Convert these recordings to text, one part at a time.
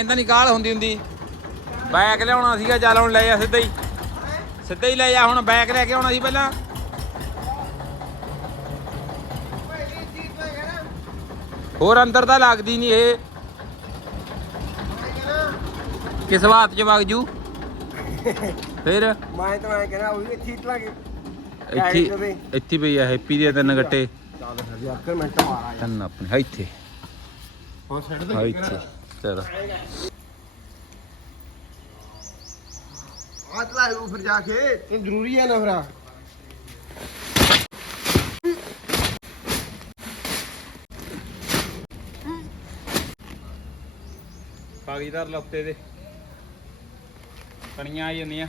ਐਂ ਤਾਂ ਨਹੀਂ ਕਾਲ ਹੁੰਦੀ ਹੁੰਦੀ। ਬੈਗ ਲਿਆਉਣਾ ਸੀਗਾ ਚੱਲ ਹੁਣ ਲੈ ਆ ਸਿੱਧਾ ਹੀ। ਸਿੱਧਾ ਹੀ ਲੈ ਆ ਹੁਣ ਬੈਗ ਲੈ ਕੇ ਆਉਣਾ ਸੀ ਪਹਿਲਾਂ। ਹੋਰ ਅੰਦਰ ਤਾਂ ਲੱਗਦੀ ਨਹੀਂ ਇਹ। ਕਿਸ ਬਾਤ ਚ ਵਗ ਜੂ? ਫਿਰ? ਮੈਂ ਤਾਂ ਐ ਕਹਿੰਦਾ ਉਹ ਵੀ ਇੱਥੇ ਹੀ ਲਾਗੇ ਇੱਥੇ ਇੱਥੇ ਪਈ ਆ ਹੈਪੀ ਦੇ ਤਿੰਨ ਗੱਟੇ। ਚੱਲ ਫਿਰ ਯਾਰ ਕਰ ਮਿੰਟ ਮਾਰਾ ਯਾਰ ਤਿੰਨ ਆਪਣੇ ਇੱਥੇ। ਹੁਣ ਛੱਡ ਹਾਂ ਇੱਥੇ। ਚਲੋ। ਆ ਚਲਾ ਉਹ ਫਿਰ ਜਾ ਕੇ। ਇਹ ਜ਼ਰੂਰੀ ਹੈ ਨਾ ਫਿਰ ਕਾਗਜ਼ਦਾਰ ਲੱਤੇ ਦੇ। ਕਣੀਆਂ ਆਈ ਜਾਂਦੀਆਂ।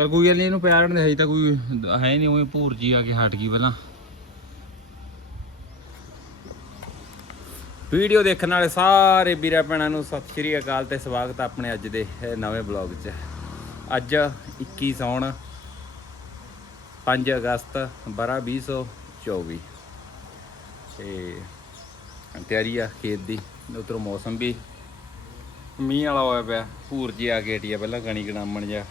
ਚਲ ਕੋਈ ਗੱਲ ਨਹੀਂ ਇਹਨੂੰ ਪਿਆਰ ਨਹੀਂ ਹਜੇ ਤਾਂ ਕੋਈ ਹੈ ਨਹੀਂ ਉਵੇਂ ਭੂਰ ਜੀ ਆ ਕੇ ਹਟ ਗਈ ਪਹਿਲਾਂ। ਵੀਡੀਓ ਦੇਖਣ ਵਾਲੇ ਸਾਰੇ ਵੀਰਾਂ ਭੈਣਾਂ ਨੂੰ ਸਤਿ ਸ਼੍ਰੀ ਅਕਾਲ ਤੇ ਸਵਾਗਤ ਆਪਣੇ ਅੱਜ ਦੇ ਨਵੇਂ ਬਲੌਗ 'ਚ। ਅੱਜ 21 ਸੌਣ 5 ਅਗਸਤ 12 2024 ਤੇ ਤਿਆਰੀ ਆ ਖੇਤ ਦੀ, ਉਧਰੋਂ ਮੌਸਮ ਵੀ। ਮੀਂਹ ਵਾਲਾ ਹੋਇਆ ਪਿਆ, ਭੂਰ ਜੀ ਆ ਕੇ ਹਟੀ ਆ, ਪਹਿਲਾਂ ਕਣੀ ਗਣਾਮਣ ਜਾ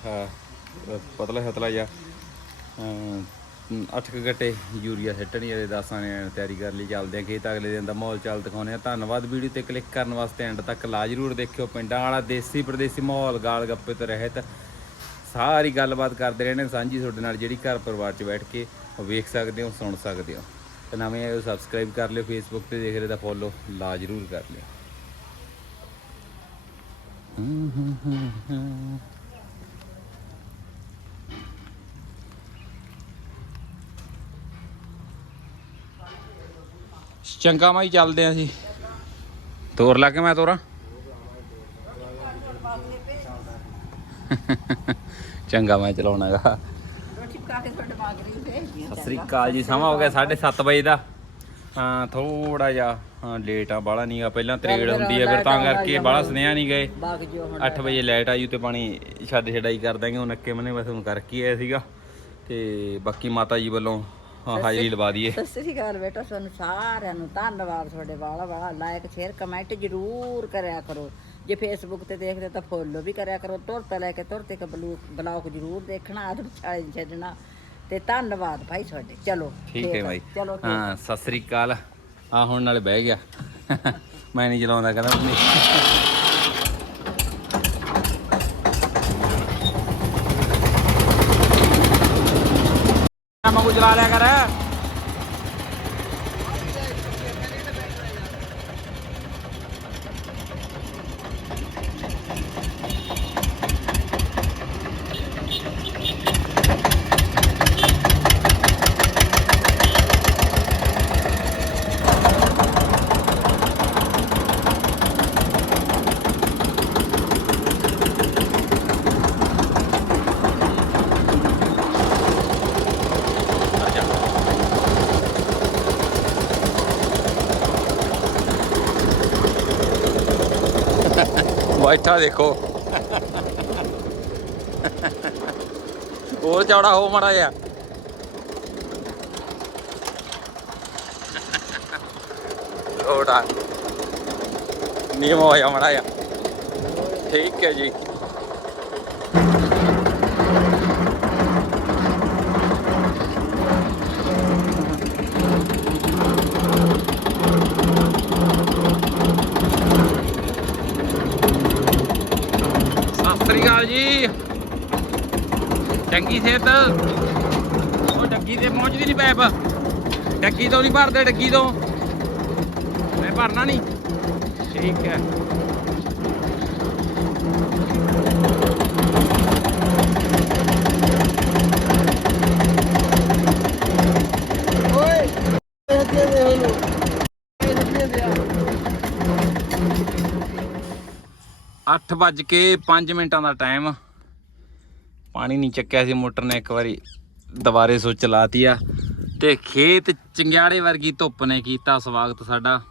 ਪਤਲਾ ਹਤਲਾ ਜਾ ਅੱਠ ਕੁ ਗੱਟੇ ਯੂਰੀਆ ਸਿੱਟਣੀ ਇਹਦੇ ਦਸਾਂ ਨੇ ਤਿਆਰੀ ਕਰ ਲਈ, ਚੱਲਦੇ ਆ ਖੇਤ, ਅਗਲੇ ਦਿਨ ਦਾ ਮਾਹੌਲ ਚੱਲ ਦਿਖਾਉਂਦੇ ਆ ਧੰਨਵਾਦ ਵੀਡੀਓ ਤੇ ਕਲਿੱਕ ਕਰਨ ਵਾਸਤੇ ਐਂਡ ਤੱਕ ਲਾ ਜਰੂਰ ਦੇਖਿਓ। ਪਿੰਡਾਂ ਵਾਲਾ, ਦੇਸੀ ਪ੍ਰਦੇਸੀ ਮਾਹੌਲ, ਗਾਲ ਗੱਪੇ ਤੋਂ ਰਹਿਤ। ਸਾਰੀ ਗੱਲਬਾਤ ਕਰਦੇ ਰਹਿਣੇ, ਸਾਂਝੀ ਤੁਹਾਡੇ ਨਾਲ ਜਿਹੜੀ ਘਰ ਪਰਿਵਾਰ 'ਚ ਬੈਠ ਕੇ ਵੇਖ ਸਕਦੇ ਹੋ, ਸੁਣ ਸਕਦੇ ਹੋ। ਤੇ ਨਵੇਂ ਆਏ ਸਬਸਕ੍ਰਾਈਬ ਕਰ ਲਿਓ ਫੇਸਬੁੱਕ ਤੇ ਦੇਖ ਰਹੇ ਤਾਂ ਫੋਲੋ ਲਾ ਜਰੂਰ ਕਰ ਲਿਓ। ਚੰਗਾ ਮਾਈ ਚੱਲਦੇ ਆਂ ਅਸੀਂ। ਤੋਰ ਲਾ ਕੇ ਮੈਂ ਤੋਰਾਂ। ਚੰਗਾ ਮੈਂ ਚਲਾਉਣਾਗਾ। ਰੋਟੀ ਪਕਾ ਕੇ ਤੁਹਾਡੇ ਮਾਗ ਰਹੀ ਭੇਜਦੀ ਸਤਿ ਸ੍ਰੀ ਅਕਾਲ ਜੀ ਸਮਾਂ ਹੋ ਗਿਆ 7:30 ਵਜੇ ਦਾ। ਹਾਂ ਥੋੜਾ ਜਿਹਾ ਹਾਂ ਲੇਟ ਆ ਬਾਲਾ ਨਹੀਂਗਾ ਪਹਿਲਾਂ ਤਰੇੜ ਹੁੰਦੀ ਹੈ ਫਿਰ ਤਾਂ ਕਰਕੇ ਬਾਲਾ ਸੁਨੇਹਾ ਨਹੀਂ ਗਏ ਬਾਗ ਜੋ ਹੁਣ 8 ਵਜੇ ਲਾਈਟ ਆਈ ਤੇ ਪਾਣੀ ਛੱਡ ਛਡਾਈ ਕਰ ਦਾਂਗੇ ਉਹ ਨੱਕੇ ਮਨੇ ਬਸ ਹੁਣ ਕਰਕੇ ਆਇਆ ਸੀਗਾ। ਤੇ ਬਾਕੀ ਮਾਤਾ ਜੀ ਵੱਲੋਂ ਹਾਂ, ਹਾਜ਼ਰੀ ਲਵਾ ਦਈਏ। ਸਤਿ ਸ੍ਰੀ ਅਕਾਲ ਬੇਟਾ ਤੁਹਾਨੂੰ ਸਾਰਿਆਂ ਨੂੰ ਧੰਨਵਾਦ ਤੁਹਾਡੇ ਵਾਲਾ ਵਾਲਾ। ਲਾਇਕ ਸ਼ੇਅਰ ਕਮੈਂਟ ਜ਼ਰੂਰ ਕਰਿਆ ਕਰੋ। ਜੇ ਫੇਸਬੁੱਕ ਤੇ ਦੇਖਦੇ ਤਾਂ ਫੋਲੋ ਵੀ ਕਰਿਆ ਕਰੋ। ਤੁਰ ਤੋਂ ਲੈ ਕੇ ਤੁਰ ਤੱਕ ਬਲੌਗ ਜ਼ਰੂਰ ਦੇਖਣਾ ਆਦਤ ਛਾਲੇ ਨੀ ਛੱਡਣਾ ਤੇ ਧੰਨਵਾਦ ਭਾਈ ਤੁਹਾਡੇ। ਚਲੋ ਠੀਕ ਹੈ ਬਾਈ ਚਲੋ ਹਾਂ ਸਤਿ ਸ੍ਰੀ ਅਕਾਲ। ਆ ਹੁਣ ਨਾਲੇ ਬਹਿ ਗਿਆ। ਮੈਂ ਨਹੀਂ ਚਲਾਉਂਦਾ ਕਹਿੰਦਾ ਕੰਮ ਕੋ ਚਲਾ ਲਿਆ ਕਰ। ਬੈਠਾ ਦੇਖੋ। ਹੋਰ ਚੌੜਾ ਹੋ ਮੜਾ ਜਾ ਲੋੜਾ ਨੀਮ ਹੋਇਆ ਮੜਾ ਜਾ ਠੀਕ ਹੈ ਜੀ ਸਤਿ ਸ੍ਰੀ ਅਕਾਲ ਜੀ ਚੰਗੀ ਸਿਹਤ। ਉਹ ਡੱਗੀ ਤੇ ਪਹੁੰਚਦੀ ਨਹੀਂ ਪੈਪ। ਡੱਗੀ ਤੋਂ ਨਹੀਂ ਭਰਦੇ, ਡੱਗੀ ਤੋਂ। ਮੈਂ ਭਰਨਾ ਨਹੀਂ ਠੀਕ ਹੈ। ਅੱਠ ਵੱਜ ਕੇ 5 ਮਿੰਟਾਂ ਦਾ ਟਾਈਮ ਪਾਣੀ ਨਹੀਂ ਚੱਕਿਆ ਸੀ, ਮੋਟਰ ਨੇ ਇੱਕ ਵਾਰੀ ਦੁਬਾਰੇ ਸੁੱਚ ਲਾਤੀ ਆ। ਤੇ ਖੇਤ ਚੰਗਿਆੜੇ ਵਰਗੀ ਧੁੱਪ ਨੇ ਕੀਤਾ ਸਵਾਗਤ ਸਾਡਾ।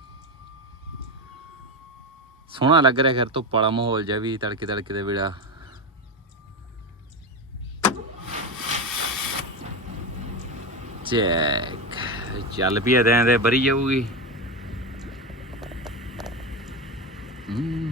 ਸੋਹਣਾ ਲੱਗ ਰਿਹਾ ਖੈਰ ਧੁੱਪ ਵਾਲਾ ਮਾਹੌਲ ਜਿਹਾ ਵੀ ਤੜਕੇ ਤੜਕੇ ਦੇ ਵੇੜਾ ਚੈੱਕ, ਚੱਲ ਪਈ ਐਦਾਂ ਦੇ ਬਰੀ ਜਾਊਗੀ। ਉਤਾਰੇ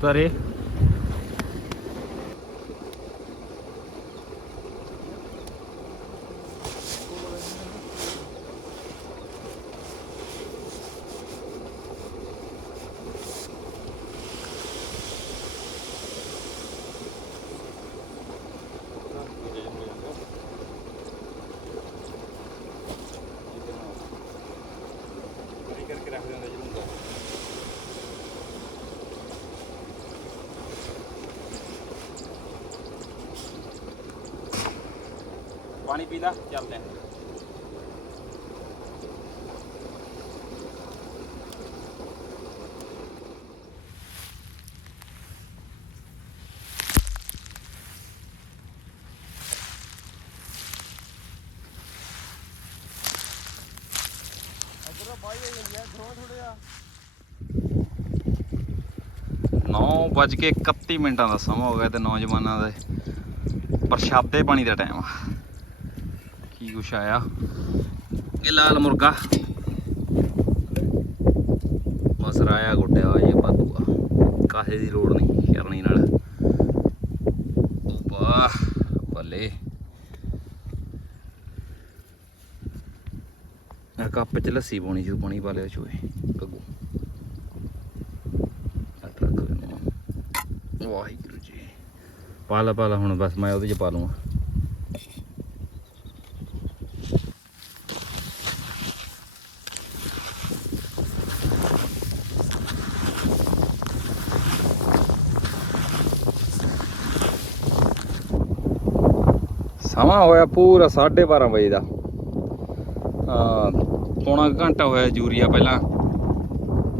तुतारे 9:31 ਮਿੰਟਾਂ ਦਾ ਸਮਾਂ ਹੋ ਗਿਆ ਤੇ ਨੌਜਵਾਨਾਂ ਦੇ ਪ੍ਰਸ਼ਾਦੇ ਪਾਣੀ ਦਾ ਟਾਈਮ ਆ। ਕੀ ਕੁਛ ਆਇਆ? ਇਹ ਲਾਲ ਮੁਰਗਾ। ਮਸਰਾਇਆ ਗੁੱਟਿਆ ਇਹ ਪਾਦੂਆ ਕਾਹੇ ਦੀ ਲੋੜ ਨਹੀਂ ਕਰਨੀ ਨਾਲ। ਕੱਪ ਚ ਲੱਸੀ ਪਾਉਣੀ ਸੀ, ਪਾਣੀ ਪਾ ਲਿਆ ਚੋਏ ਗੱਗੂ ਵਾਹਿਗੁਰੂ ਜੀ। ਪਾਲਾ ਪਾਲਾ ਹੁਣ ਬਸ ਮੈਂ ਉਹਦੇ ਚ ਪਾ ਲੂੰਗਾ। ਸਮਾਂ ਹੋਇਆ ਪੂਰਾ 12:30 ਵਜੇ ਦਾ। ਪੌਣਾ ਕੁ ਘੰਟਾ ਹੋਇਆ ਯੂਰੀਆ ਪਹਿਲਾਂ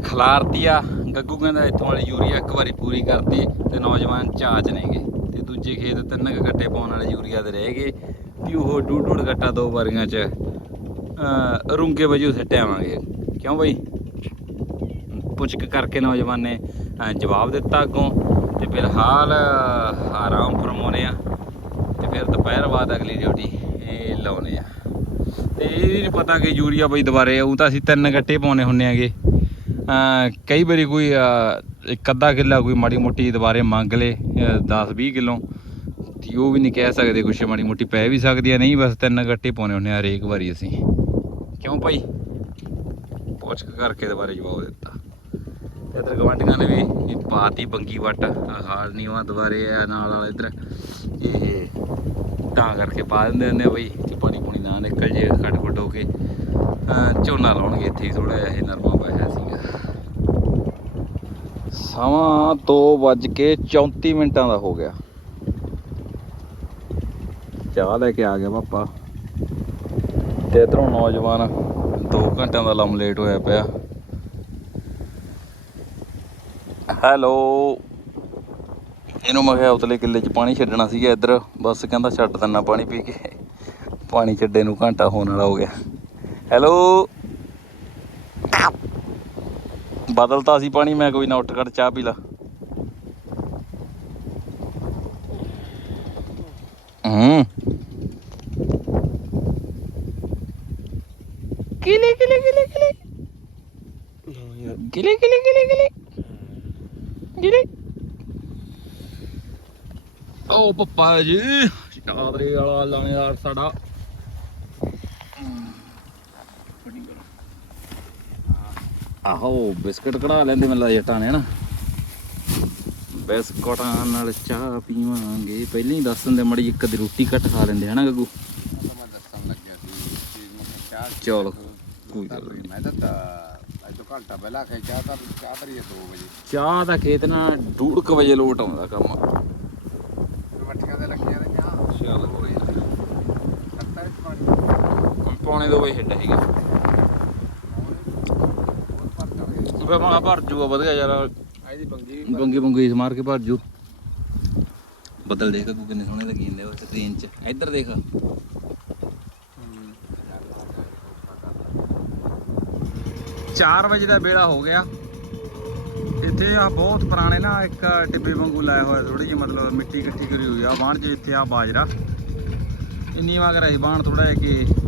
ਖਲਾਰਤੀ ਆ। ਗੱਗੂ ਕਹਿੰਦਾ ਇੱਥੋਂ ਵਾਲੀ ਯੂਰੀਆ ਇੱਕ ਵਾਰੀ ਪੂਰੀ ਕਰਤੀ ਤੇ ਨੌਜਵਾਨ ਚਾਚ ਨੇਗੇ ਤੇ ਦੂਜੇ ਖੇਤ ਤਿੰਨ ਕੁ ਗੱਟੇ ਪਾਉਣ ਵਾਲੇ ਯੂਰੀਆ ਦੇ ਰਹਿ ਗਏ ਵੀ ਉਹ ਡੂਡ ਡੂਡ ਗੱਟਾ ਦੋ ਵਾਰੀਆਂ ਚ ਅ, ਰੁੰਗੇ ਵਜੂ ਸਿੱਟਿਆਵਾਂਗੇ ਕਿਉਂ ਬਈ? ਪੁੱਛਕ ਕਰਕੇ ਨੌਜਵਾਨ ਨੇ ਜਵਾਬ ਦਿੱਤਾ ਅੱਗੋਂ ਤੇ ਫਿਲਹਾਲ ਆਰਾਮ ਫਰਮਾਉਣੇ ਆ ਤੇ ਫਿਰ ਦੁਪਹਿਰ ਬਾਅਦ ਅਗਲੀ ਡਿਊਟੀ ਇਹ ਲਾਉਣੇ ਆ। ਤੇ ਇਹ ਵੀ ਨਹੀਂ ਪਤਾ ਕਿ ਯੂਰੀਆ ਬਈ ਦੁਬਾਰੇ ਉਹ ਤਾਂ ਅਸੀਂ ਤਿੰਨ ਗੱਟੇ ਪਾਉਣੇ ਹੁੰਨੇ ਆਗੇ। ਕਈ ਵਾਰੀ ਕੋਈ ਇੱਕ ਅੱਧਾ ਕਿੱਲਾ ਕੋਈ ਮਾੜੀ ਮੋਟੀ ਦੁਬਾਰੇ ਮੰਗ ਲੇ 10 20 ਕਿਲੋ। ਤੇ ਉਹ ਵੀ ਨਹੀਂ ਕਹਿ ਸਕਦੇ ਕੁਛ, ਮਾੜੀ ਮੋਟੀ ਪੈ ਵੀ ਸਕਦੀ ਆ, ਨਹੀਂ ਬਸ ਤਿੰਨ ਗੱਟੇ ਪਾਉਣੇ ਹੁੰਨੇ ਆ ਹਰੇਕ ਵਾਰੀ ਅਸੀਂ। ਕਿਉਂ ਭਾਈ? ਪੁੱਛ ਕਰਕੇ ਦੁਬਾਰੇ ਜਵਾਬ ਦਿੱਤਾ। ਇਧਰ ਗਵਾਂਢੀਆਂ ਨੇ ਵੀ ਇਹ ਪਾਤੀ ਬੰਗੀ ਵੱਟ ਹਾਲ ਹਾਲ ਨੀਵਾ ਦੁਬਾਰੇ ਆ ਨਾਲ ਵਾਲਾ ਇਧਰ। ਇਹ ਤਾਂ ਕਰਕੇ ਪਾ ਦਿੰਦੇ ਹੁੰਦੇ ਆ ਬਈ ਕਿ ਪਾਣੀ ਪੂਣੀ ਨਾ ਨਿਕਲ ਜੇ, ਖੱਡ ਖੁੱਡ ਹੋ ਕੇ। ਝੋਨਾ ਲਾਉਣਗੇ ਇੱਥੇ ਹੀ ਥੋੜਾ ਜਿਹਾ, ਇਹ ਨਰਮਾ ਪਾਇਆ ਸੀਗਾ। ਸਮਾਂ 2 ਵੱਜ ਕੇ 34 ਮਿੰਟਾਂ ਦਾ ਹੋ ਗਿਆ। ਚਾਹ ਲੈ ਕੇ ਆ ਗਿਆ ਪਾਪਾ। ਤੇ ਇਧਰੋਂ ਨੌਜਵਾਨ 2 ਘੰਟਿਆਂ ਦਾ ਲੰਮ ਲੇਟ ਹੋਇਆ ਪਿਆ। ਹੈਲੋ। ਇਹਨੂੰ ਮੈਂ ਕਿਹਾ ਉਤਲੇ ਕਿੱਲੇ 'ਚ ਪਾਣੀ ਛੱਡਣਾ ਸੀਗਾ ਇੱਧਰ ਬਸ ਕਹਿੰਦਾ ਛੱਡ ਦਿੰਨਾ ਪਾਣੀ ਪੀ ਕੇ। ਪਾਣੀ ਛੱਡੇ ਨੂੰ ਘੰਟਾ ਹੋਣ ਵਾਲਾ ਹੋ ਗਿਆ। ਹੈਲੋ ਬਦਲਤਾ ਸੀ ਪਾਣੀ ਮੈਂ ਕੋਈ ਨਾ ਉੱਠ ਖੜ ਚਾਹ ਪੀ ਲਾ। ਹੂੰ। ਕਿਲੇ ਕਿਲੇ ਕਿਲੇ ਕਿਲੇ। ਕਿਲੇ ਕਿਲੇ ਕਿਲੇ ਕਿਲੇ। ਕਿਲੇ। ਓ ਪਪਾ ਜੀ ਚਾਦਰੇ ਵਾਲਾ ਲਾਣੇਦਾਰ ਸਾਡਾ। ਆਹੋ ਬਿਸਕਟ ਕਢਾ ਲੈਂਦੇ ਮੈਨੂੰ ਲੱਗਦਾ ਜੱਟਾਂ ਨੇ ਨਾ ਬਿਸਕੁਟਾਂ ਨਾਲ ਚਾਹ ਪੀਵਾਂਗੇ। ਪਹਿਲਾਂ ਹੀ ਦੱਸ ਦਿੰਦੇ ਮੜੀ ਇੱਕ ਦੀ ਰੋਟੀ ਕੱਟ ਖਾ ਲੈਂਦੇ ਹਨਾ ਗੱਗੂ? ਮੈਂ ਦੱਸਣ ਲੱਗਿਆ ਸੀ ਚੀਜ਼ ਨੂੰ ਕਿ ਚਾਹ ਚਲੋ ਕੋਈ ਗੱਲ ਨਹੀਂ। ਮੈਂ ਤਾਂ ਅੱਜ ਤੋਂ ਘੰਟਾ ਪਹਿਲਾਂ ਖਾਈ ਚਾਹ ਤਾਂ ਚਾਹ ਤਰੀ 2 ਵਜੇ। ਚਾਹ ਦਾ ਖੇਤ ਨਾਲ ਡੂਢ ਕੁ ਵਜੇ ਲੋਟ ਆਉਂਦਾ ਕੰਮ ਮੱਠੀਆਂ ਦੇ ਲੱਗੀਆਂ ਨੇ ਚਾਹ ਚਲ ਕੋਈ ਕਰਤਾ ਵਿੱਚ ਪਾਣੀ ਪੌਣੇ ਦੋ ਵਜੇ ਛੱਡ ਹੈਗਾ ਭਰ ਜਾਵੇ ਫਿਰ ਮਾ ਭਰ ਜੂਗਾ ਵਧੀਆ ਯਾਰ। ਇਹਦੀ ਬੰਗੀ ਬੰਗੀ ਬੰਗੀ ਮਾਰ ਕੇ ਭਰ ਜੂ ਬੱਦਲ ਦੇਖ ਤੂੰ ਕਿੰਨੇ ਸੋਹਣੇ ਲੱਗੀ ਜਾਂਦੇ ਉਹ ਸਕਰੀਨ 'ਚ। ਇੱਧਰ ਦੇਖ। 4 ਵਜੇ ਦਾ ਵੇਲਾ ਹੋ ਗਿਆ। ਇੱਥੇ ਆ ਬਹੁਤ ਪੁਰਾਣੇ ਨਾ ਇੱਕ ਟਿੱਬੇ ਵਾਂਗੂ ਲਾਇਆ ਹੋਇਆ ਥੋੜੀ ਜਿਹੀ ਮਤਲਬ ਮਿੱਟੀ ਇਕੱਠੀ ਕਰੀ ਹੋਈ ਆ। ਬਾਣ 'ਚ ਇੱਥੇ ਆ ਬਾਜਰਾ। ਇੰਨੀ ਵਾਂਗ ਰਹੀ ਬਾਣ ਥੋੜਾ ਜਿਹਾ ਕਿ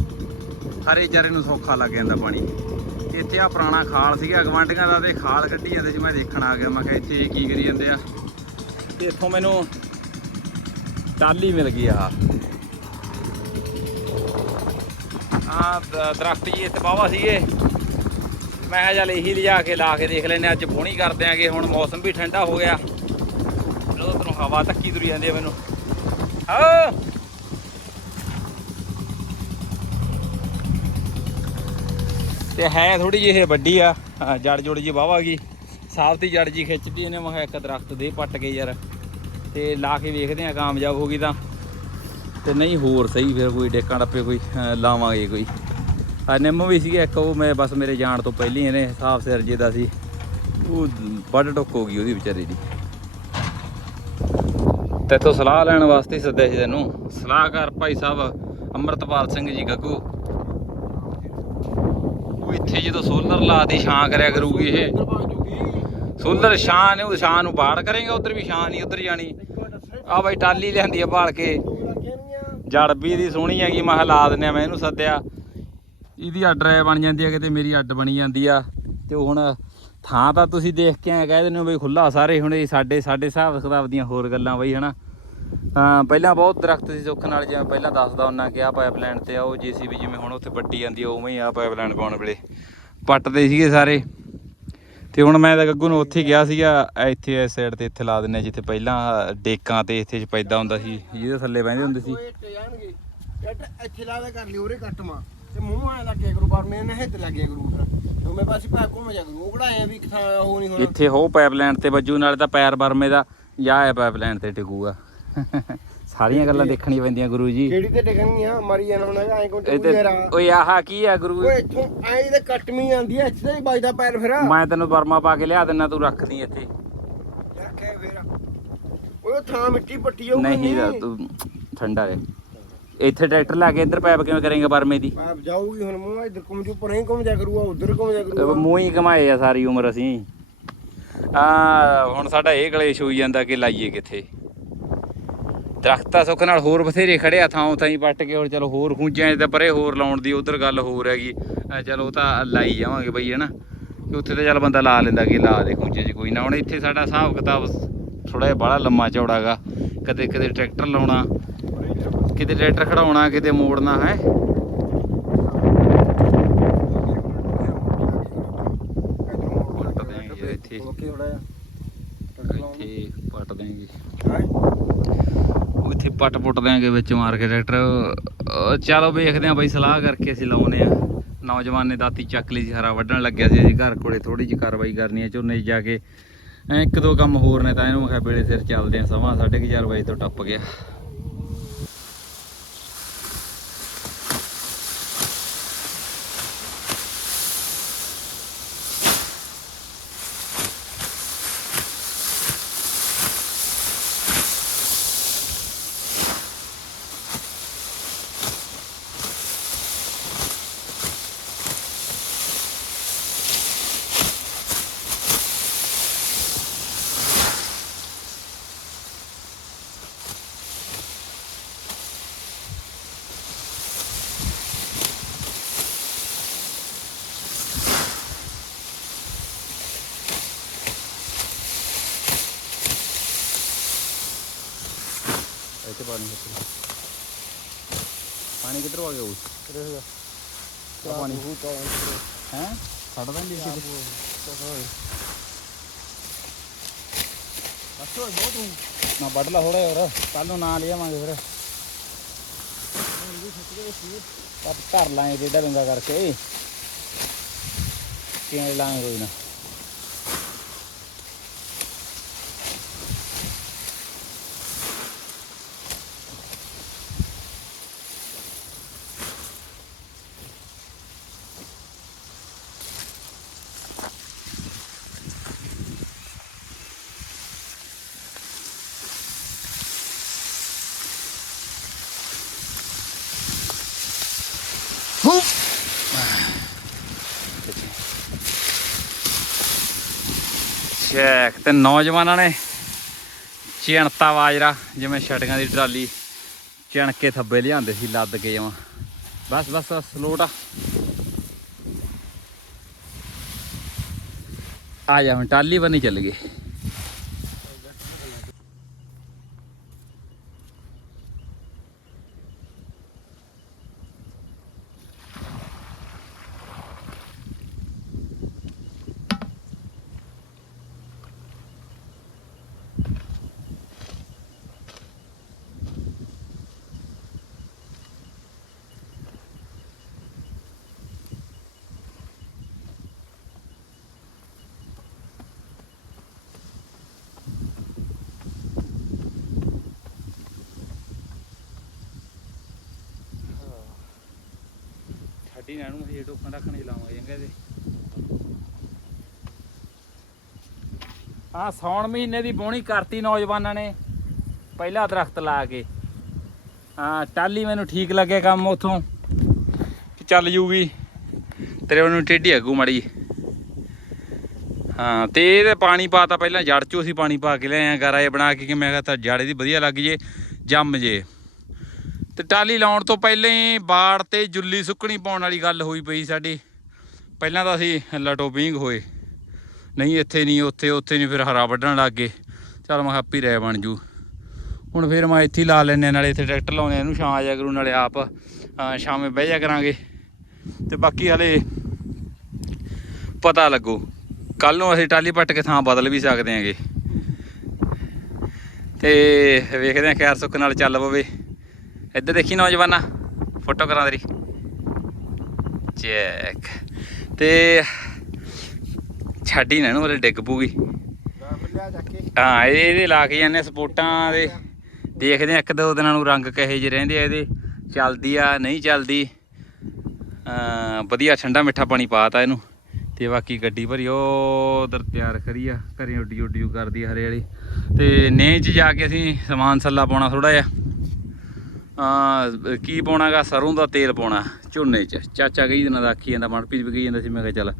ਹਰੇ ਚਾਰੇ ਨੂੰ ਸੌਖਾ ਲੱਗ ਜਾਂਦਾ ਪਾਣੀ। ਤੇ ਇੱਥੇ ਆ ਪੁਰਾਣਾ ਖਾਲ ਸੀਗਾ ਗਵਾਂਡੀਆਂ ਦਾ ਤੇ ਖਾਲ ਕੱਢੀ ਜਾਂਦੇ ਸੀ, ਮੈਂ ਦੇਖਣ ਆ ਗਿਆ, ਮੈਂ ਕਿਹਾ ਇੱਥੇ ਕੀ ਕਰੀ ਜਾਂਦੇ ਆ। ਤੇ ਇੱਥੋਂ ਮੈਨੂੰ ਟਾਲੀ ਮਿਲ ਗਈ ਆ ਆ ਦਰਖਤ ਜੀ, ਇੱਥੇ ਬਾਵਾ ਸੀਗੇ। ਮੈਂ ਕਿਹਾ ਚੱਲ ਇਹੀ ਲਿਜਾ ਕੇ ਲਾ ਕੇ ਦੇਖ ਲੈਨੇ ਅੱਜ ਪੋਣੀ ਕਰ ਦਿਆਂਗੇ, ਹੁਣ ਮੌਸਮ ਵੀ ਠੰਡਾ ਹੋ ਗਿਆ। ਜਦੋਂ ਤੈਨੂੰ ਹਵਾ ਧੱਕੀ ਤੁਰੀ ਜਾਂਦੀ ਆ ਮੈਨੂੰ। ਹਾਂ ਤੇ ਹੈ ਥੋੜੀ ਜਿਹੀ ਇਹ ਵੱਡੀ ਆ ਜੜ ਜੁੜ ਜੀ। ਵਾਵਾ ਗਈ ਸਾਫਤੀ ਜੜ ਜੀ ਖਿੱਚਦੀ ਇਹਨੇ, ਮੈਂ ਕਿਹਾ ਇੱਕ ਦਰਖਤ ਦੇ ਪੱਟ ਕੇ ਯਾਰ। ਤੇ ਲਾ ਕੇ ਵੇਖਦੇ ਆ ਕਾਮਯਾਬ ਹੋ ਗਈ ਤਾਂ। ਤੇ ਨਹੀਂ ਹੋਰ ਸਹੀ ਫਿਰ ਕੋਈ ਡੇਕਾਂ ਡੱਪੇ ਕੋਈ ਲਾਵਾਂਗੇ ਕੋਈ। ਆ ਨਿੰਮ ਵੀ ਸੀਗਾ ਇੱਕ, ਉਹ ਮੈਂ ਬਸ ਮੇਰੇ ਜਾਣ ਤੋਂ ਪਹਿਲਾਂ ਇਹਨੇ ਹਿਸਾਬ ਸਿਰ ਜੇ ਦਾ ਸੀ। ਉਹ ਵੱਡ ਟੁੱਕ ਹੋ ਗਈ ਉਹਦੀ ਵਿਚਾਰੀ ਦੀ। ਤੇ ਸਲਾਹ ਲੈਣ ਵਾਸਤੇ ਸੱਦਿਆ ਸੀ ਤੈਨੂੰ। ਸਲਾਹਕਾਰ ਭਾਈ ਸਾਹਿਬ ਅੰਮ੍ਰਿਤਪਾਲ ਸਿੰਘ ਜੀ ਗੱਗੂ। ਇੱਥੇ ਜਦੋਂ ਸੋਲਰ ਲਾਤੀ ਛਾਂ ਕਰਿਆ ਕਰੂਗੀ ਇਹ। ਸੋਲਰ ਛਾਂ ਨੇ, ਉਹ ਛਾਂ ਨੂੰ ਬਾੜ ਕਰੇਗਾ, ਉਧਰ ਵੀ ਛਾਂ ਨਹੀਂ, ਉਧਰ ਜਾਣੀ। ਆ ਬਾਈ ਟਾਲੀ ਲਿਆਂਦੀ ਆ ਬਾਲ ਕੇ। ਜੜਬੀ ਦੀ ਸੋਹਣੀ ਹੈਗੀ, ਮੈਂ ਕਿਹਾ ਲਾ ਦਿੰਨੇ ਆ, ਮੈਂ ਇਹਨੂੰ ਸੱਦਿਆ। ਇਹਦੀ ਅੱਡ ਰਾਇ ਬਣ ਜਾਂਦੀ ਆ, ਕਿਤੇ ਮੇਰੀ ਅੱਡ ਬਣੀ ਜਾਂਦੀ ਆ। ਤੇ ਹੁਣ ਥਾਂ ਤਾਂ ਤੁਸੀਂ ਦੇਖ ਕੇ ਆ ਕਹਿ ਦਿੰਦੇ ਹੋ ਬਈ ਖੁੱਲਾ ਸਾਰੇ ਹੁਣ ਇਹ ਸਾਡੇ ਸਾਡੇ ਹਿਸਾਬ ਕਿਤਾਬ ਦੀਆਂ ਹੋਰ ਗੱਲਾਂ ਬਈ, ਹਨਾ। ਹਾਂ ਪਹਿਲਾਂ ਬਹੁਤ ਦਰਖਤ ਸੀ ਸੁੱਖ ਨਾਲ ਜਿਵੇਂ ਪਹਿਲਾਂ ਦੱਸਦਾ ਉਹਨਾਂ ਕਿ ਆ ਪਾਈਪਲਾਈਨ ਤੇ ਆ ਉਹ ਜੀਸੀਬੀ ਜਿਵੇਂ ਹੁਣ ਉੱਥੇ ਵੱਡੀ ਜਾਂਦੀ ਆ ਉਵੇਂ ਹੀ ਆ ਪਾਈਪਲਾਈਨ ਪਾਉਣ ਵੇਲੇ ਪੱਟਦੇ ਸੀਗੇ ਸਾਰੇ। ਤੇ ਹੁਣ ਮੈਂ ਤਾਂ ਗੱਗੂ ਨੂੰ ਉੱਥੇ ਗਿਆ ਸੀਗਾ ਇੱਥੇ ਇਸ ਸਾਈਡ ਤੇ ਇੱਥੇ ਲਾ ਦਿੰਨੇ ਜਿੱਥੇ ਪਹਿਲਾਂ ਡੇਕਾਂ ਤੇ ਇੱਥੇ ਪੈਦਾ ਹੁੰਦਾ ਸੀ ਜਿਹਦੇ ਥੱਲੇ ਬਹਿੰਦੇ ਹੁੰਦੇ ਸੀ। ਇੱਥੇ ਲਾਵੇ ਕਰ ਲਈ ਉਰੇ ਕੱਟ ਮਾ ਤੇ ਮੂੰਹ ਆਏ ਲੱਗੇ ਕਰੂ ਪਰ ਮੇਰੇ ਨੇ ਹਿੱਤ ਲੱਗਿਆ ਕਰੂ ਫਿਰ ਦੋਵੇਂ ਪਾਸੇ ਪਾ ਘੁੰਮ ਜਾ ਕਰੂ। ਉਹ ਵੀ ਨਹੀਂ ਹੋਣਾ। ਇੱਥੇ ਹੋ ਪਾਈਪਲਾਈਨ ਤੇ ਵੱਜੂ ਨਾਲੇ ਤਾਂ ਪੈਰ ਬਰਮੇ ਦਾ ਜਾਂ ਇਹ ਪਾਈਪਲਾਈਨ ਤੇ ਟਿਕੂਗਾ ਸਾਰੀਆਂ ਗੱਲਾਂ ਦੇਖਣੀਆਂ ਪੈਂਦੀਆਂ ਗੁਰੂ ਜੀ। ਕਿਹੜੀ ਤੇ ਡਿੱਗਣਗੀਆਂ ਮਰੀ ਜਾਣਾ ਹੁਣ ਐਂ ਕੋਈ ਇਹ ਤੇ ਓਏ ਆਹ ਕੀ ਆ ਗੁਰੂ? ਓਏ ਇੱਥੋਂ ਐਂ ਤੇ ਕੱਟਵੀਂ ਆਂਦੀ ਐ ਇੱਥੇ ਹੀ ਵੱਜਦਾ ਪੈਰ ਫਿਰ। ਮੈਂ ਤੈਨੂੰ ਬਰਮਾ ਪਾ ਕੇ ਲਿਆ ਦਿੰਨਾ ਤੂੰ ਰੱਖਦੀ ਇੱਥੇ। ਰੱਖੇ ਫਿਰ। ਓਏ ਥਾਂ ਮਿੱਟੀ ਪੱਟੀ ਜਾਊਗੀ ਨਹੀਂ ਦਾ ਤੂੰ ਠੰਡਾ ਰਹਿ। ਇੱਥੇ ਟਰੈਕਟਰ ਲਾ ਕੇ ਇੱਧਰ ਪੈਪ ਕਿਵੇਂ ਕਰੇਂਗਾ ਬਰਮੇ ਦੀ? ਆਪ ਜਾਊਗੀ ਹੁਣ ਮੂੰਹ ਇੱਧਰ ਘੁੰਮ ਜੂ ਪਰੇ ਘੁੰਮ ਜਾ ਕਰੂਗਾ ਉਧਰ ਘੁੰਮ ਜਾ ਕਰੂਗਾ ਮੂੰਹ ਹੀ ਕਮਾਏ ਆ ਸਾਰੀ ਉਮਰ ਅਸੀਂ। ਆ ਹੁਣ ਸਾਡਾ ਇਹ ਕਲੇਸ਼ ਹੋਈ ਜਾਂਦਾ ਕਿ ਲਾਈਏ ਕਿੱਥੇ? ਦਰਖਤਾਂ ਸੁੱਖ ਨਾਲ ਹੋਰ ਬਥੇਰੇ ਖੜਿਆ ਥਾਂ ਥਾਂ ਹੀ ਪੱਟ ਕੇ ਹੋਰ ਚਲੋ ਹੋਰ ਖੂੰਜਾਂ 'ਚ ਤਾਂ ਪਰੇ ਹੋਰ ਲਾਉਣ ਦੀ ਉਧਰ ਗੱਲ ਹੋਰ ਹੈਗੀ। ਚਲੋ ਉਹ ਤਾਂ ਲਾਈ ਜਾਵਾਂਗੇ ਬਈ ਹਨਾ? ਕਿ ਉੱਥੇ ਤਾਂ ਚੱਲ ਬੰਦਾ ਲਾ ਲੈਂਦਾ ਕਿ ਲਾ ਦੇ ਖੂੰਜੇ 'ਚ ਕੋਈ ਨਾ। ਹੁਣ ਇੱਥੇ ਸਾਡਾ ਹਿਸਾਬ ਕਿਤਾਬ ਥੋੜਾ ਜਿਹਾ ਬੜਾ ਲੰਮਾ ਚੌੜਾਗਾ ਕਦੇ ਕਦੇ ਟਰੈਕਟਰ ਲਾਉਣਾ ਕਿਤੇ ਟਰੈਕਟਰ ਖੜਾਉਣਾ ਕਿਤੇ ਮੋੜਨਾ ਹੈ? ਇੱਥੇ। ਪੱਟ ਦੇਂਗੇ ਉਹ ਇੱਥੇ ਪੱਟ ਪੁੱਟ ਦਿਆਂਗੇ ਵਿੱਚ ਮਾਰ ਕੇ ਟਰੈਕਟਰ ਚਲੋ ਵੇਖਦੇ ਆਂ ਬਈ ਸਲਾਹ ਕਰਕੇ ਅਸੀਂ ਲਾਉਨੇ ਆ ਨੌਜਵਾਨ ਨੇ ਦਾਤੀ ਚੱਕ ਲਈ ਸੀ, ਹਰਾ ਵੱਢਣ ਲੱਗਿਆ ਸੀ ਅਸੀਂ ਘਰ ਕੋਲੇ ਥੋੜੀ ਜਿਹੀ ਕਾਰਵਾਈ ਕਰਨੀ ਹੈ ਝੋਨੇ 'ਚ ਜਾ ਕੇ। ਇੱਕ ਦੋ ਕੰਮ ਹੋਰ ਨੇ ਤਾਂ ਇਹਨੂੰ ਮੈਂ ਕਿਹਾ ਵੇਲੇ ਸਿਰ ਚੱਲਦੇ ਆ ਸਮਾਂ 4:30 ਵਜੇ ਤੋਂ ਟੱਪ ਗਿਆ। ਪਾਣੀ ਕਿੱਧਰੋਂ ਆ ਗਿਆ ਉਹ? ਪਾਣੀ। ਹੈ? ਛੱਡ ਦਾਂਗੇ ਕਿਤੇ ਅੱਛਾ ਬਹੁਤ ਹੋਊ। ਨਾ ਵੱਢ ਲਾ ਥੋੜਾ ਹੋਰ। ਕੱਲ ਨੂੰ ਨਾ ਲਿਆਵਾਂਗੇ ਫਿਰ। ਪਰ ਧਰ ਲਾਂਗੇ ਡੇਢਾ ਡੂੰਗਾ ਕਰਕੇ। ਕਿਵੇਂ ਲਾਂਗੇ ਕੋਈ ਨਾ। ਚੈੱਕ ਤੇ ਨੌਜਵਾਨਾਂ ਨੇ ਚਿਣਤਾ ਬਾਜਰਾ, ਜਿਵੇਂ ਛਟਕਾਂ ਦੀ ਟਰਾਲੀ ਚਿਣ ਕੇ ਥੱਬੇ ਲਿਆਂਦੇ ਸੀ, ਲੱਦ ਕੇ ਜਮਾਂ। ਬਸ ਬਸ ਸਲੋਟ ਆ। ਆ ਜਾ ਹੁਣ ਟਾਲੀ ਬੰਨੀ ਚੱਲ ਗਏ ਛੱਡੀ ਨਾ ਇਹਨੂੰ ਇਹ ਟੋਕਾਂ ਰੱਖਣ ਚ ਲਾਵਾਂਗੇ ਚੰਗਾ ਇਹਦੇ ਆ ਸੌਣ ਮਹੀਨੇ ਦੀ ਬੋਣੀ ਕਰਤੀ ਨੌਜਵਾਨਾਂ ਨੇ, ਪਹਿਲਾ ਦਰਖਤ ਲਾ ਕੇ। ਹਾਂ ਟਾਲੀ ਮੈਨੂੰ ਠੀਕ ਲੱਗਿਆ ਕੰਮ ਉਥੋਂ। ਚੱਲ ਜੂਗੀ, ਤੇਰੇ ਉਹਨੂੰ ਟੇਢੀ ਅੱਗੂ ਮੜੀ ਹਾਂ, ਤੇ ਇਹਦੇ ਪਾਣੀ ਪਾਤਾ ਪਹਿਲਾਂ, ਜੜ ਚੋਂ ਅਸੀਂ ਪਾਣੀ ਪਾ ਕੇ ਲਿਆਏ ਆ ਇਹ ਬਣਾ ਕੇ, ਕਿ ਮੈਂ ਕਿਹਾ ਤਾਂ ਜੜ ਇਹਦੀ ਵਧੀਆ ਲੱਗ ਜੇ, ਜੰਮ ਜੇ। ਤੇ ਟਾਲੀ ਲਾਉਣ ਤੋਂ ਪਹਿਲਾਂ ਹੀ ਬਾੜ ਤੇ ਜੁੱਲੀ ਸੁੱਕਣੀ ਪਾਉਣ ਵਾਲੀ ਗੱਲ ਹੋਈ ਪਈ ਸਾਡੀ। ਪਹਿਲਾਂ ਤਾਂ ਅਸੀਂ ਲਟੋ ਹੋਏ। ਨਹੀਂ ਇੱਥੇ ਨਹੀਂ ਉੱਥੇ ਉੱਥੇ ਨਹੀਂ ਫਿਰ ਹਰਾ ਵੱਢਣ ਲੱਗ ਗਏ। ਚਲ ਮੈਂ ਹੈਪੀ ਰਹਿ ਬਣ ਜੂ। ਹੁਣ ਫਿਰ ਮੈਂ ਇੱਥੇ ਹੀ ਲਾ ਲੈਨੇ ਨਾਲੇ ਇੱਥੇ ਟਰੈਕਟਰ ਲਾਉਣੇ ਇਹਨੂੰ ਛਾਂ ਆ ਜਾ ਕਰੂ ਨਾਲੇ ਆਪ ਅਹ, ਸ਼ਾਮੇ ਬਹਿ ਜਾ ਕਰਾਂਗੇ। ਤੇ ਬਾਕੀ ਹਲੇ ਪਤਾ ਲੱਗੋ। ਕੱਲ ਨੂੰ ਅਸੀਂ ਟਾਲੀ ਪੱਟ ਕੇ ਥਾਂ ਬਦਲ ਵੀ ਸਕਦੇ ਹਾਂਗੇ ਤੇ ਵੇਖਦੇ ਆਂ ਖੈਰ ਸੁੱਖ ਨਾਲ ਚੱਲ ਪਵੇ। ਇੱਧਰ ਦੇਖੀ ਨੌਜਵਾਨਾ, ਫੋਟੋ ਕਰਾਂ ਤੇਰੀ। ਚੈੱਕ। ਤੇ ਛੱਡੀ ਨਾ ਇਹਨੂੰ, ਹਲੇ ਡਿੱਗ ਪੂਗੀ ਹਾਂ ਇਹਦੇ ਲਾ ਕੇ ਜਾਂਦੇ ਆ ਸਪੋਰਟਾਂ ਦੇ। ਦੇਖਦੇ ਆ ਇੱਕ ਦੋ ਦਿਨਾਂ ਨੂੰ ਰੰਗ ਕਹੇ ਜਿਹੇ ਰਹਿੰਦੇ ਆ ਇਹਦੇ। ਚੱਲਦੀ ਆ, ਨਹੀਂ ਚੱਲਦੀ। ਵਧੀਆ ਠੰਡਾ ਮਿੱਠਾ ਪਾਣੀ ਪਾਤਾ ਇਹਨੂੰ। ਤੇ ਬਾਕੀ ਗੱਡੀ ਭਰੀ ਉਹ ਉਧਰ ਤਿਆਰ ਕਰੀ ਆ। ਘਰੇ ਉੱਡੀ ਉੱਡੀ ਕਰਦੀ ਆ ਹਰੇ ਵਾਲੀ। ਤੇ ਨੇਹ ਚ ਜਾ ਕੇ ਅਸੀਂ ਸਮਾਨ ਸੱਲਾ ਪਾਉਣਾ ਥੋੜਾ ਜਿਹਾ। ਕੀ ਪਾਉਣਾਗਾ ਸਰੋਂ ਦਾ ਤੇਲ ਪਾਉਣਾ, ਝੋਨੇ ਚ। ਚਾਚਾ ਕਈ ਦਿਨਾਂ ਦਾ ਆਖੀ ਜਾਂਦਾ ਮਨਪ੍ਰੀਤ ਵੀ ਕਹੀ ਜਾਂਦਾ ਸੀ, ਮੈਂ ਕਿਹਾ ਚੱਲ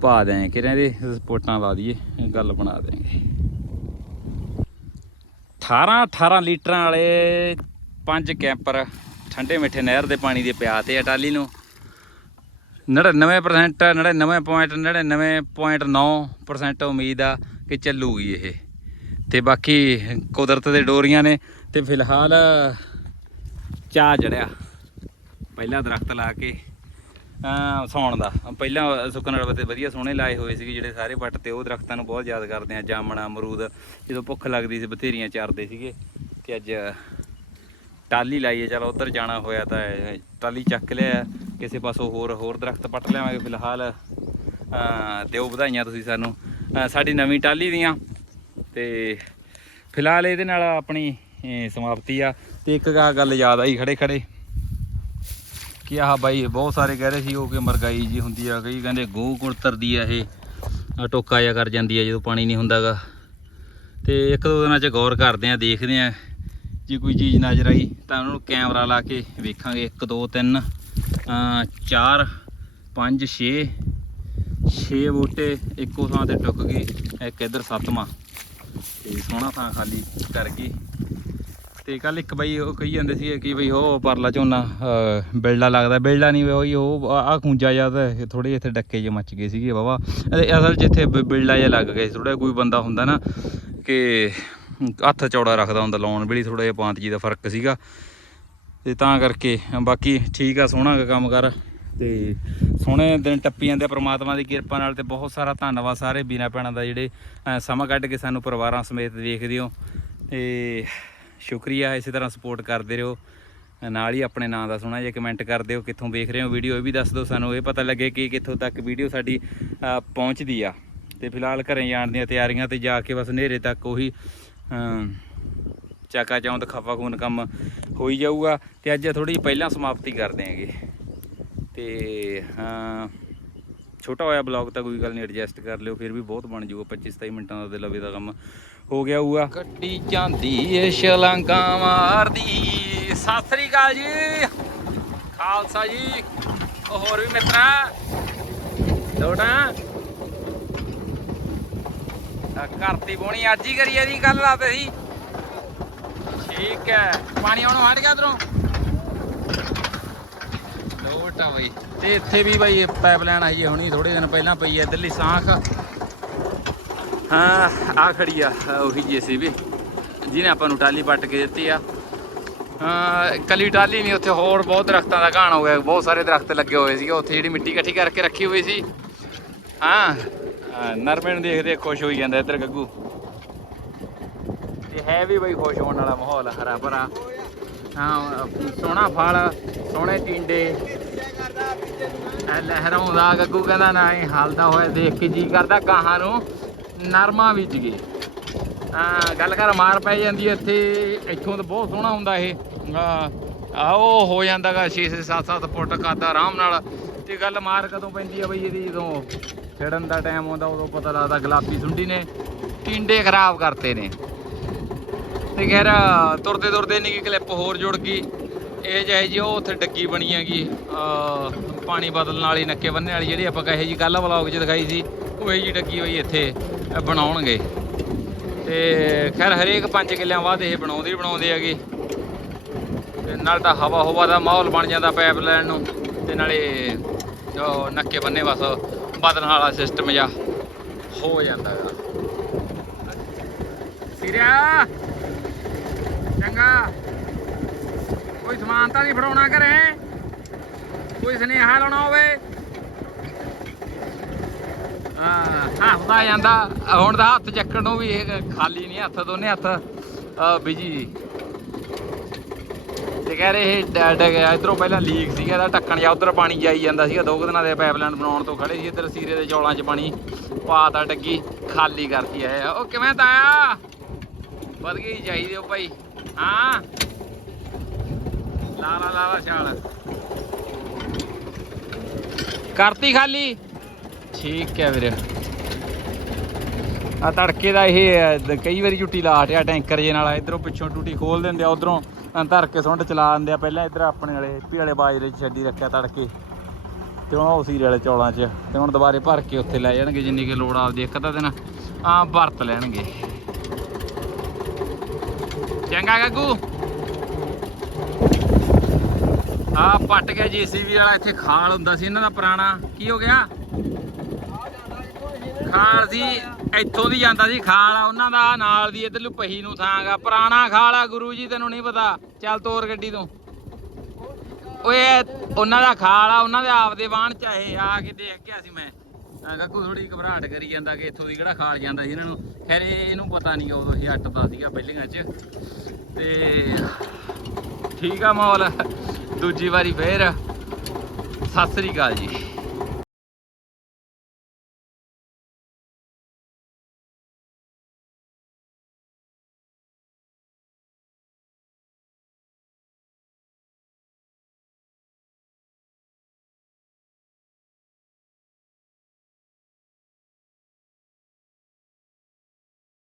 ਪਾ ਦਿਆਂ ਕਿ ਇਹਦੇ ਸਪੋਟਾਂ ਲਾ ਦਈਏ, ਗੱਲ ਬਣਾ ਦਿਆਂਗੇ। 18 18 ਲੀਟਰਾਂ ਵਾਲੇ ਪੰਜ ਕੈਂਪਰ ਠੰਡੇ ਮਿੱਠੇ ਨਹਿਰ ਦੇ ਪਾਣੀ ਦੇ ਪਿਆ ਤੇ ਆ ਟਾਲੀ ਨੂੰ। 99% 99.99.9% ਉਮੀਦ ਆ ਕਿ ਚੱਲੂਗੀ ਇਹ। ਤੇ ਬਾਕੀ ਕੁਦਰਤ ਦੇ ਡੋਰੀਆਂ ਨੇ ਤੇ ਫਿਲਹਾਲ ਚਾ ਜੜਿਆ। ਪਹਿਲਾ ਦਰਖਤ ਲਾ ਕੇ ਅਮ ਸੌਣ ਦਾ। ਪਹਿਲਾਂ ਸੁੱਕਣ ਵਾਲੇ ਤੇ ਵਧੀਆ ਸੋਹਣੇ ਲਾਏ ਹੋਏ ਸੀਗੇ ਜਿਹੜੇ ਸਾਰੇ ਪੱਟ ਤੇ, ਉਹ ਦਰਖਤਾਂ ਨੂੰ ਬਹੁਤ ਯਾਦ ਕਰਦੇ ਆ ਜਾਮਣਾ, ਅਮਰੂਦ, ਜਦੋਂ ਭੁੱਖ ਲੱਗਦੀ ਸੀ, ਬਥੇਰੀਆਂ ਚਾਰਦੇ ਸੀਗੇ। ਤੇ ਅੱਜ ਟਾਲੀ ਲਾਈਏ ਚਲ ਉਧਰ ਜਾਣਾ ਹੋਇਆ ਤਾਂ ਇਹ ਟਾਲੀ ਚੱਕ ਲਿਆ। ਕਿਸੇ ਪਾਸੋਂ ਹੋਰ ਹੋਰ ਦਰਖਤ ਪੱਟ ਲਿਆਵਾਂਗੇ ਫਿਲਹਾਲ। ਅਮ ਦਿਓ ਵਧਾਈਆਂ ਤੁਸੀਂ ਸਾਨੂੰ। ਸਾਡੀ ਨਵੀਂ ਟਾਲੀ ਦੀਆਂ। ਤੇ ਫਿਲਹਾਲ ਇਹਦੇ ਨਾਲ ਆਪਣੀ ਸਮਾਪਤੀ ਆ। ਤੇ ਇੱਕ ਗੱਲ ਯਾਦ ਆਈ ਖੜੇ ਖੜੇ, ਕਿ ਆਹ ਬਾਈ ਬਹੁਤ ਸਾਰੇ ਕਹਿ ਰਹੇ ਸੀ ਉਹ ਕਿ ਮਰਗਾਈ ਜੀ ਹੁੰਦੀ ਆ, ਕਈ ਕਹਿੰਦੇ ਗੂੰ ਗੁਣ ਆ ਇਹ ਟੋਕਾ ਜਿਹਾ ਕਰ ਜਾਂਦੀ ਆ ਜਦੋਂ ਪਾਣੀ ਨਹੀਂ ਹੁੰਦਾਗਾ। ਤੇ ਇੱਕ ਦੋ ਦਿਨਾਂ ਚ ਗੌਰ ਕਰਦੇ ਆ, ਦੇਖਦੇ ਆ, ਜੇ ਕੋਈ ਚੀਜ਼ ਨਜ਼ਰ ਆਈ ਤਾਂ ਉਹਨੂੰ ਕੈਮਰਾ ਲਾ ਕੇ ਵੇਖਾਂਗੇ। 1 2 3 4 5 6 6 ਬੂਟੇ ਇੱਕੋ ਥਾਂ ਤੇ ਟੁੱਕ ਗਏ, ਇੱਕ ਇੱਧਰ ਸੱਤਵਾਂ। ਤੇ ਸੋਹਣਾ ਥਾਂ ਖਾਲੀ ਕਰ ਗਈ ਤੇ ਕੱਲ ਇੱਕ ਬਈ ਉਹ ਕਹੀ ਜਾਂਦੇ ਸੀ ਕਿ ਬਈ ਉਹ ਪਰਲਾ ਝੋਨਾ ਅਹ, ਬਿਲਡਾ ਲੱਗਦਾ ਬਿਲਡਾ ਨਹੀਂ ਉਹੀ ਉਹ ਆ ਖੂੰਜਾ ਜਿਹਾ ਤਾਂ ਥੋੜੇ ਇੱਥੇ ਡੱਕੇ ਜਿਹੇ ਮੱਚ ਗਏ ਸੀਗੇ ਬਾਬਾ ਅਸਲ 'ਚ ਇੱਥੇ ਬਿ- ਬਿਲਡਾ ਜਿਹਾ ਲੱਗ ਗਿਆ ਸੀ ਥੋੜਾ ਕੋਈ ਬੰਦਾ ਹੁੰਦਾ ਨਾ ਕਿ ਹੱਥ ਚੌੜਾ ਰੱਖਦਾ ਹੁੰਦਾ ਲਾਉਣ ਵੇਲੇ ਥੋੜਾ ਜਿਹਾ ਪਾਂਤ ਜੀ ਦਾ ਫ਼ਰਕ ਸੀਗਾ। ਤੇ ਤਾਂ ਕਰਕੇ ਬਾਕੀ ਠੀਕ ਆ ਸੋਹਣਾ ਗਾ ਕੰਮ ਕਰ। ਤੇ ਸੋਹਣੇ ਦਿਨ ਟੱਪੀ ਜਾਂਦੇ ਆ ਪ੍ਰਮਾਤਮਾ ਦੀ ਕਿਰਪਾ ਨਾਲ ਤੇ ਬਹੁਤ ਸਾਰਾ ਧੰਨਵਾਦ ਸਾਰੇ ਵੀਰਾਂ ਭੈਣਾਂ ਦਾ ਜਿਹੜੇ ਸਮਾਂ ਕੱਢ ਕੇ ਸਾਨੂੰ ਪਰਿਵਾਰਾਂ ਸਮੇਤ ਦੇਖਦੇ ਹੋ। ਤੇ ਸ਼ੁਕਰੀਆ, ਇਸੇ ਤਰ੍ਹਾਂ ਸਪੋਰਟ ਕਰਦੇ ਰਹੋ। ਨਾਲ ਹੀ ਆਪਣੇ ਨਾਂ ਦਾ ਸੁਣਾ ਜੇ ਕਮੈਂਟ ਕਰ ਦਿਓ ਕਿੱਥੋਂ ਵੇਖ ਰਹੇ ਹੋ ਵੀਡੀਓ ਇਹ ਵੀ ਦੱਸ ਦਿਓ ਸਾਨੂੰ, ਇਹ ਪਤਾ ਲੱਗੇ ਕਿ ਕਿੱਥੋਂ ਤੱਕ ਵੀਡੀਓ ਸਾਡੀ ਪਹੁੰਚਦੀ ਆ। ਤੇ ਫਿਲਹਾਲ ਘਰੇ ਜਾਣ ਦੀਆਂ ਤਿਆਰੀਆਂ ਤੇ ਜਾ ਕੇ ਬਸ ਹਨੇਰੇ ਤੱਕ ਉਹੀ ਚਾਕਾ ਚੌਂਦ, ਖਫਾ ਖੂਨ ਕੰਮ ਹੋਈ ਜਾਊਗਾ। ਤੇ ਅੱਜ ਥੋੜੀ ਪਹਿਲਾਂ ਸਮਾਪਤੀ ਕਰਦੇ ਆਂਗੇ ਤੇ ਹਾਂ ਛੋਟਾ ਹੋਇਆ ਬਲੌਗ ਤਾਂ ਕੋਈ ਗੱਲ ਨਹੀਂ ਐਡਜਸਟ ਕਰ ਲਿਓ, ਫਿਰ ਵੀ ਬਹੁਤ ਬਣ ਜਾਊਗਾ 25 27 ਮਿੰਟਾਂ ਦਾ ਤੇ ਲਵੇ ਦਾ ਕੰਮ ਹੋ ਗਿਆ ਹੋਊਗਾ। ਗੱਡੀ ਜਾਂਦੀ ਏ, ਛਲਾਂਗਾ ਮਾਰਦੀ। ਸਤਿ ਸ੍ਰੀ ਅਕਾਲ ਜੀ। ਖਾਲਸਾ ਜੀ। ਹੋਰ ਵੀ ਮਿੱਤਰਾ ਲੋਟਾ ਆ। ਕਰਤੀ ਬੋਣੀ ਅੱਜ ਹੀ ਕਰੀ ਇਹਦੀ ਕੱਲ ਰਾਤ ਸੀ ਠੀਕ ਹੈ। ਪਾਣੀ ਆਉਣੋਂ ਹਟ ਗਿਆ ਉਧਰੋਂ ਲੋਟ ਬਈ। ਤੇ ਇੱਥੇ ਵੀ ਬਈ ਪਾਈਪਲਾਈਨ ਆਈ ਹੈ ਹੁਣੀ ਥੋੜੇ ਦਿਨ ਪਹਿਲਾਂ ਪਈ ਹੈ ਇਧਰਲੀ ਸਾਖ। ਹਾਂ ਆ ਖੜੀ ਆ ਉਹੀ ਜੀਸੀਬੀ ਜਿਹਨੇ ਆਪਾਂ ਨੂੰ ਟਾਲੀ ਪੱਟ ਕੇ ਦਿੱਤੀ ਆ। ਕਲੀ ਟਾਲੀ ਨਹੀਂ, ਉੱਥੇ ਹੋਰ ਬਹੁਤ ਦਰਖਤਾਂ ਦਾ ਘਾਣ ਹੋ ਗਿਆ, ਬਹੁਤ ਸਾਰੇ ਦਰਖਤ ਲੱਗੇ ਹੋਏ ਸੀਗੇ, ਉੱਥੇ ਜਿਹੜੀ ਮਿੱਟੀ ਇਕੱਠੀ ਕਰਕੇ ਰੱਖੀ ਹੋਈ ਸੀ। ਹਾਂ, ਨਰਮੇ ਨੂੰ ਦੇਖਦੇ ਖੁਸ਼ ਹੋਈ ਜਾਂਦਾ ਇੱਧਰ ਗੱਗੂ। ਤੇ ਹੈ ਵੀ ਬਈ ਖੁਸ਼ ਹੋਣ ਵਾਲਾ ਮਾਹੌਲ, ਹਰਾ ਭਰਾ। ਹਾਂ, ਸੋਹਣਾ ਫਲ, ਸੋਹਣੇ ਟਿੰਡੇ ਲਹਿਰਾਉਂਦਾ ਗੱਗੂ ਕਹਿੰਦਾ ਨਾ ਇਹ ਹਾਲਦਾ ਹੋਇਆ ਦੇਖ ਕੇ ਜੀ ਕਰਦਾ ਗਾਹਾਂ ਨੂੰ। ਨਰਮਾ ਵਿੱਚ ਗਏ। ਹਾਂ, ਗੱਲ ਕਰ, ਮਾਰ ਪੈ ਜਾਂਦੀ ਇੱਥੇ। ਇੱਥੋਂ ਤਾਂ ਬਹੁਤ ਸੋਹਣਾ ਹੁੰਦਾ ਇਹ। ਆ ਉਹ ਹੋ ਜਾਂਦਾਗਾ 6 6 7 7 ਫੁੱਟ ਕਾਦਾ ਆਰਾਮ ਨਾਲ। ਤੇ ਗੱਲ ਮਾਰ ਕਦੋਂ ਪੈਂਦੀ ਆ ਬਈ ਇਹਦੀ ਜਦੋਂ ਛੜਨ ਦਾ ਟਾਈਮ ਆਉਂਦਾ, ਉਦੋਂ ਪਤਾ ਲੱਗਦਾ ਗੁਲਾਬੀ ਸੁੰਡੀ ਨੇ। ਟਿੰਡੇ ਖਰਾਬ ਕਰਤੇ ਨੇ। ਤੇ ਖੈਰ, ਤੁਰਦੇ ਤੁਰਦੇ ਨਿੱਕੀ ਕਲਿੱਪ ਹੋਰ ਜੁੜ ਗਈ। ਇਹ ਜਿਹੇ ਜੀ, ਉਹ ਉੱਥੇ ਡੱਗੀ ਬਣੀ ਹੈਗੀ ਪਾਣੀ ਬਦਲਣ ਵਾਲੀ, ਨੱਕੇ ਬੰਨ੍ਹਣ ਵਾਲੀ, ਜਿਹੜੀ ਆਪਾਂ ਕਹੇ ਜੀ ਕੱਲ ਵਲੌਗ 'ਚ ਦਿਖਾਈ ਸੀ, ਉਹ ਇਹ ਜੀ ਡੱਗੀ ਹੋਈ ਇੱਥੇ ਬਣਾਉਣਗੇ। ਤੇ ਖੈਰ, ਹਰੇਕ 5 ਕਿੱਲਿਆਂ ਬਾਅਦ ਇਹ ਬਣਾਉਂਦੇ ਹੀ ਬਣਾਉਂਦੇ ਹੈਗੇ। ਤੇ ਨਾਲ ਤਾਂ ਹਵਾ ਹਵਾ ਦਾ ਮਾਹੌਲ ਬਣ ਜਾਂਦਾ ਪਾਈਪ ਲੈਣ ਨੂੰ, ਤੇ ਨਾਲੇ ਜੋ ਨੱਕੇ ਬੰਨੇ ਬਸ ਬਦਲਣ ਵਾਲਾ ਸਿਸਟਮ ਜਾਂ ਹੋ ਜਾਂਦਾ ਹੈਗਾ ਸਿਰਿਆ ਚੰਗਾ। ਕੋਈ ਸਮਾਨ ਤਾਂ ਨਹੀਂ ਫੜਾਉਣਾ ਘਰੇ। ਕੋਈ ਸੁਨੇਹਾ ਲਾਉਣਾ ਹੋਵੇ। ਹਾਂ ਹੱਸਦਾ ਜਾਂਦਾ। ਹੁਣ ਤਾਂ ਹੱਥ ਚੱਕਣ ਨੂੰ ਵੀ ਇਹ ਖਾਲੀ ਨਹੀਂ ਹੱਥ, ਦੋਨੇ ਹੱਥ। ਬਿਜ਼ੀ। ਤੇ ਕਹਿ ਰਹੇ ਇਹ ਡ- ਡ- ਇੱਧਰੋਂ ਪਹਿਲਾਂ ਲੀਕ ਸੀਗਾ, ਇਹਦਾ ਢੱਕਣ ਜਾਂ ਉਧਰ ਪਾਣੀ ਜਾਈ ਜਾਂਦਾ ਸੀਗਾ। ਦੋ ਕੁ ਦਿਨਾਂ ਦੇ ਪਾਈਪਲਾਈਨ ਬਣਾਉਣ ਤੋਂ ਖੜੇ ਸੀ, ਇੱਧਰ ਸੀਰੇ ਦੇ ਚੌਲਾਂ 'ਚ ਪਾਣੀ ਪਾਤਾ ਡੱਗੀ ਖਾਲੀ ਕਰਤੀ ਆਏ ਉਹ ਕਿਵੇਂ ਤਾਇਆ? ਵਧ ਗਈ ਚਾਹੀਦੀ ਉਹ ਭਾਈ। ਹਾਂ। ਲਾ ਲਾ ਲਾ ਲਾ ਛਾਲ। ਕਰਤੀ ਖਾਲੀ? ਠੀਕ ਹੈ ਵੀਰੇ। ਆ ਤੜਕੇ ਦਾ ਇਹ ਹੈ, ਕਈ ਵਾਰੀ ਝੁੱਟੀ ਲਾ ਹਟਿਆ ਟੈਂਕਰ ਜੇ ਨਾਲ ਇਧਰੋਂ ਪਿੱਛੋਂ ਟੂਟੀ ਖੋਲ ਦਿੰਦੇ ਆ ਉਧਰੋਂ ਧਰ ਕੇ ਸੁੰਡ ਚਲਾ ਦਿੰਦੇ ਆ ਪਹਿਲਾਂ ਇਧਰ ਆਪਣੇ ਵਾਲੇ ਪੀ ਵਾਲੇ ਬਾਜਰੇ 'ਚ ਛੱਡੀ ਰੱਖਿਆ ਤੜਕੇ। ਤੇ ਹੁਣ ਉਹ ਸੀਰੇ ਵਾਲੇ ਚੌਲਾਂ 'ਚ ਤੇ ਹੁਣ ਦੁਬਾਰੇ ਭਰ ਕੇ ਉੱਥੇ ਲੈ ਜਾਣਗੇ ਜਿੰਨੀ ਕਿ ਲੋੜ ਆਪਦੀ ਇੱਕ ਅੱਧਾ ਦਿਨ ਆ ਵਰਤ ਲੈਣਗੇ। ਚੰਗਾ ਗੱਗੂ? ਆ ਪੱਟ ਗਿਆ ਜੀਸੀਬੀ ਵਾਲਾ ਇੱਥੇ ਖਾਲ ਹੁੰਦਾ ਸੀ, ਇਹਨਾਂ ਦਾ ਪੁਰਾਣਾ। ਕੀ ਹੋ ਗਿਆ? ਖਾਲ ਸੀ, ਇੱਥੋਂ ਦੀ ਜਾਂਦਾ ਸੀ ਖਾਲ ਆ ਉਹਨਾਂ ਦਾ ਨਾਲ ਦੀ ਇਧਰਲੂ ਪਹੀ ਨੂੰ ਥਾਂਗਾ ਪੁਰਾਣਾ ਖਾਲ ਆ, ਗੁਰੂ ਜੀ, ਤੈਨੂੰ ਨਹੀਂ ਪਤਾ। ਚੱਲ ਤੋਰ ਗੱਡੀ ਤੋਂ। ਓਏ, ਉਹਨਾਂ ਦਾ ਖਾਲ ਆ, ਉਹਨਾਂ ਦੇ ਆਪਦੇ ਵਾਹਣ ਚਾਹੇ ਆ ਕੇ ਦੇਖ ਗਿਆ ਸੀ ਮੈਂ। ਆ ਕਾਕੂ ਥੋੜੀ ਘਬਰਾਹਟ ਕਰੀ ਜਾਂਦਾ ਕਿ ਇੱਥੋਂ ਦੀ ਕਿਹੜਾ ਖਾਲ ਜਾਂਦਾ ਸੀ ਇਹਨਾਂ ਨੂੰ। ਖੈਰ ਇਹਨੂੰ ਪਤਾ ਨਹੀਂ ਉਦੋਂ ਇਹ ਅੱਟਦਾ ਸੀਗਾ ਪਹਿਲੀਆਂ ਚ। ਤੇ ਠੀਕ ਆ ਮਾਹੌਲ। ਦੂਜੀ ਵਾਰੀ ਫੇਰ। ਸਤਿ ਸ੍ਰੀ ਅਕਾਲ ਜੀ।